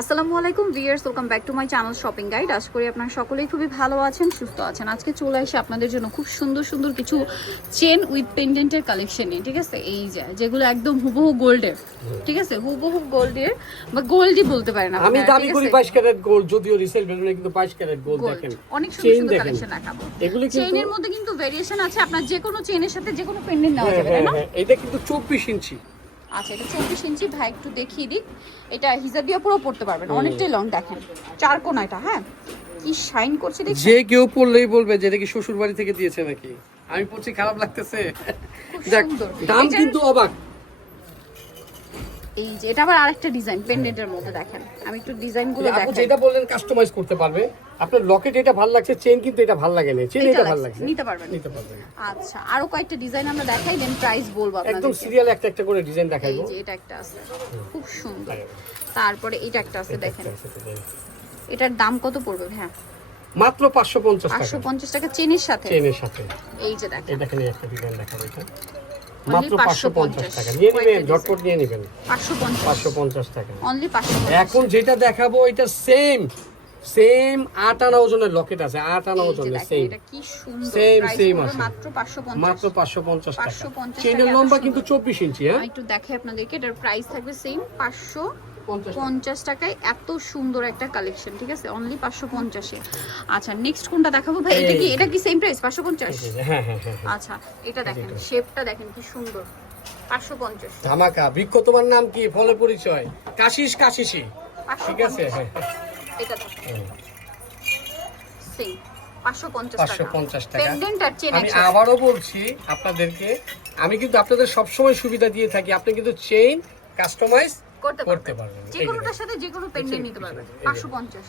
আসসালামু আলাইকুম viewers, welcome back to my channel shopping guide. আশা করি আপনারা সকলেই খুবই ভালো আছেন, সুস্থ আছেন। আজকে চলে আসি আপনাদের জন্য খুব সুন্দর সুন্দর কিছু চেন উইথ পেন্ডেন্টের কালেকশন নিয়ে, ঠিক আছে? এই যেগুলো একদম হুবহু গোল্ডের, ঠিক আছে? হুবহু গোল্ডের বা গোল্ডই বলতে পারেন আপনারা। আমি দাবি করি 22 ক্যারেট গোল্ড, যদিও রিসেল ভ্যালু কিন্তু 22 ক্যারেট গোল্ড। দেখেন অনেক সুন্দর সুন্দর কালেকশন দেখাবো। এগুলো কিন্তু চেইনের মধ্যে কিন্তু ভেরিয়েশন আছে, আপনার যে কোনো চেইনের সাথে যে কোনো পেন্ডেন্ট নেওয়া যাবে, তাই না? এটা কিন্তু 24 ইঞ্চি। আচ্ছা, এটা 24 ইঞ্চি। ভাই একটু দেখিয়ে দিক। এটা হিজাব দিয়ে পুরো পড়তে পারবেন, অনেকটাই লং। দেখেন চার কোনা, এটা হ্যাঁ কি শাইন করছে দেখছেন? যে কেউ পড়লেই বলবে যে এটা কি শ্বশুর বাড়ি থেকে দিয়েছে নাকি। আমি পড়ছি খারাপ লাগতেছে। দেখ দাম কিন্তু অবাক। এই যে এটা আবার আরেকটা ডিজাইন পেন্ডেন্টের মধ্যে, দেখেন আমি একটু ডিজাইনগুলো আপনি দেখাই। যেটা বললেন কাস্টমাইজ করতে পারবে। আপনার লকেট এটা ভালো লাগছে, চেইন কিন্তু এটা ভালো লাগে না। চেইন এটা ভালো লাগছে, নিতে পারবেন। আচ্ছা, আরো কয়েকটা ডিজাইন আমরা দেখাই, দেন প্রাইস বলবো আপনাদের। একদম সিরিয়াল একটা একটা করে ডিজাইন দেখাইবো। এই যে এটা একটা আছে খুব সুন্দর, তারপরে এটা একটা আছে দেখেন। এটার দাম কত পড়বে? হ্যাঁ মাত্র 550 টাকা। 550 টাকা চেনের সাথে। চেনের সাথে এই যে দেখেন, এটা এখানে একটা ডিজাইন দেখাবো। এটা মাত্র 550 টাকা। নিয়ে নেবেন, ঝটপট নিয়ে নেবেন। 550 টাকা অনলি 550। এখন যেটা দেখাবো এটা সেম 8 আনা ওজনের লকেট আছে। 8 আনা ওজনের সেম। এটা কি সুন্দর, সেম আছে মাত্র 550। মাত্র 550 টাকা। 550 চেইনের লম্বা কিন্তু 24 ইঞ্চি। হ্যাঁ, আমি একটু দেখাই আপনাদেরকে। এটার প্রাইস থাকবে সেম 550 টাকায়। এত সুন্দর একটা কালেকশন, ঠিক আছে? অনলি 550 এ। আচ্ছা, নেক্সট কোনটা দেখাবো ভাই? এটা কি সেম প্রাইস 550? হ্যাঁ। আচ্ছা, এটা দেখেন, শেপটা দেখেন কি সুন্দর। 550 ধামাকা। বৃক্ষ তোমার নাম কি? ফলে পরিচয় কাশিসি। ঠিক আছে, হ্যাঁ। এটা দেখেন সেম 550 টাকা। 550 টাকা। পেন্ডেন্ট আর চেন আমি আবারও বলছি আপনাদেরকে, আমি কিন্তু আপনাদের সবসময় সুবিধা দিয়ে থাকি। আপনি কিন্তু চেইন কাস্টমাইজ করতে পারবেন। যে কোনোটার সাথে যে কোনো পেন্ডেন্ট নিতে পারবেন। 550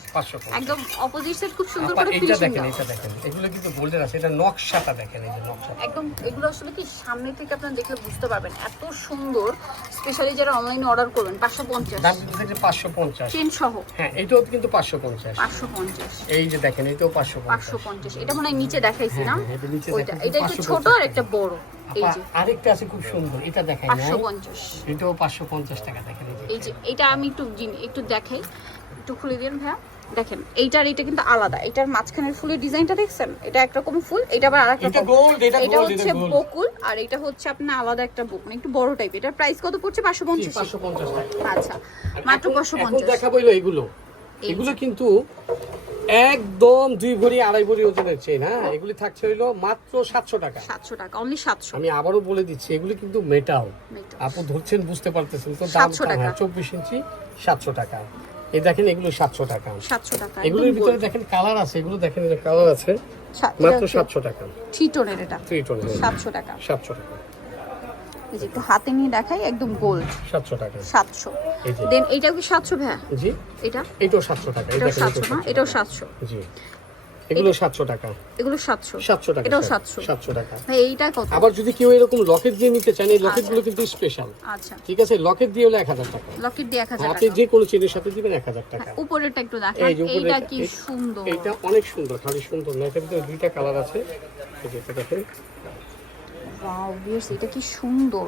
একদম অপোজিট সাইড, খুব সুন্দর করে এটা ফিনিশিং দেখেন, দাও। এটা দেখেন, এগুলো কিন্তু গোল্ডের আছে। এটা নকশাটা দেখেন, এই যে নকশা একদম এগুলো আসলে কি সামনে থেকে আপনারা দেখলে বুঝতে পারবেন এত সুন্দর। স্পেশালি যারা অনলাইনে অর্ডার করবেন 550 দাম কিন্তু দেখলে 550। চেন সহ। হ্যাঁ, এটাও কিন্তু 550। 550 এই যে দেখেন, এটাও 550। এটা মনে হয় নিচে দেখাইছি না? এটা নিচে ওইটা, দেখেন, এটা একটু ছোট আর একটা বড়। এই যে আরেকটা আছে খুব সুন্দর, এটা দেখাই না? 550। এটাও 550 টাকা। দেখেন এই যে এটা আমি একটু দেখাই, একটু খুলে দিন ভাইয়া। দেখেন এইটার এটা কিন্তু আলাদা। এটার মাঝখানের ফুলের ডিজাইনটা দেখছেন? এটা একরকম ফুল, এটা আবার আরেকটা। এটা গোল্ড, এটা হচ্ছে বকুল, আর এটা হচ্ছে আপনার আলাদা একটা বুক, মানে একটু বড় টাইপ। এটার প্রাইস কত পড়ছে? 550 টাকা। আচ্ছা, মাত্র 550। এখন দেখাবো এগুলো কিন্তু একদম 2 ভরি 2.5 ভরি ওজনের চেইন। হ্যাঁ, এগুলি থাকছে হইলো মাত্র 700 টাকা। 700 টাকা, অনলি 700। আমি আবারও বলে দিচ্ছি, এগুলো কিন্তু মেটাল। আপু ধরছেন, বুঝতে পারতেছেন তো? দাম 24 ইঞ্চি 700 টাকা। এই দেখেন, এগুলো 700 টাকা। 700 টাকা। এগুলোর ভিতরে দেখেন কালার আছে, এগুলো দেখেন, এই কালার আছে। মাত্র 700 টাকা। 3 টোনের এটা 3 টোন 700 টাকা। 700 টাকা। এই যে একটু হাতে নিয়ে দেখাই, একদম গোল্ড 700 টাকা। 700। দেন এইটাও কি 700 ভাইয়া? জি, এটাও 700 টাকা। এটাও 700 না? এটাও 700। জি, এগুলো 700 টাকা। এগুলো 700। 700 টাকা। এটাও 700। 700 টাকা। ভাই এইটা কত? আবার যদি কেউ এরকম লকেট দিয়ে নিতে চান, এই লকেটগুলো কিন্তু স্পেশাল। আচ্ছা, ঠিক আছে, লকেট দিয়ে হলে 1000 টাকা। লকেট দিয়ে 1000 টাকা। আপনি যে কোনো চেনের সাথে দিবেন 1000 টাকা। উপরেরটা একটু দেখান, এইটা কি সুন্দর। এইটা অনেক সুন্দর, খালি সুন্দর না। এটার ভিতরে 2টা কালার আছে। এই যে এটা দেখেন, ওয়াও ভিউয়ার্স, এটা কি সুন্দর।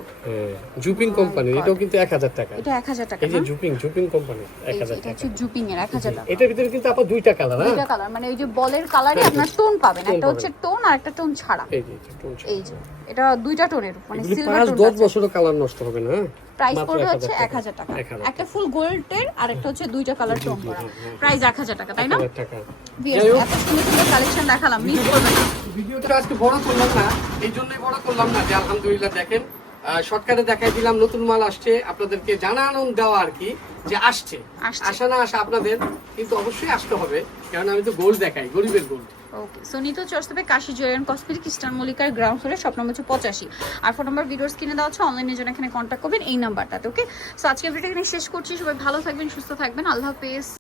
জুপিং কোম্পানি, এটাও কিন্তু 1000 টাকা। এটা 1000 টাকা। এই যে জুপিং কোম্পানি 1000 এটা টাকা। হচ্ছে জুপিং এর 1000 টাকা। এটার ভিতরে কিন্তু আপা 2টা কালার। হ্যাঁ, 2টা কালার, মানে ওই যে বলের কালারে আপনার টোন পাবেন। একটা হচ্ছে টোন আর একটা টোন ছাড়া। এই যে টোন ছাড়া। এই যে এটা 2টা টোনের, মানে সিলভার টোন। 5-10 বছরও কালার নষ্ট হবে না। প্রাইস পড়বে হচ্ছে 1000 টাকা। একটা ফুল গোল্ডের আর একটা হচ্ছে 2টা কালার টোন করা। প্রাইস 1000 টাকা, তাই না? 1000 টাকা। এত সুন্দর সুন্দর কালেকশন দেখালাম, মিস করবেন না। ভিডিওটা আজকে বড় করলাম না, এই জন্যই বড় করলাম না যে আলহামদুলিল্লাহ দেখেন শর্টকাটে দেখাই দিলাম। নতুন মাল আসছে, আপনাদেরকে জানানো দেওয়া আর কি, যে আসছে। আসা না আসা আপনাদের, কিন্তু অবশ্যই আসতে হবে, কারণ আমি তো গোল্ড দেখাই, গরিবের গোল্ড। ওকে, সো নিতো চয়েস হবে কাশি জয়েন কসমেটিক, ইস্টার্ন মল্লিকার গ্রাউন্ড ফ্লোরে, শপ নম্বর 85। আর ফোন নাম্বার ভিডিওস কিনে দেওয়া হচ্ছে, অনলাইনের জন্য এখানে কন্ট্যাক্ট করবেন এই নাম্বারটাতে। ওকে, সো আজকে ভিডিওটা এখানে শেষ করছি। সবাই ভালো থাকবেন, সুস্থ থাকবেন, আল্লাহ হাফেজ।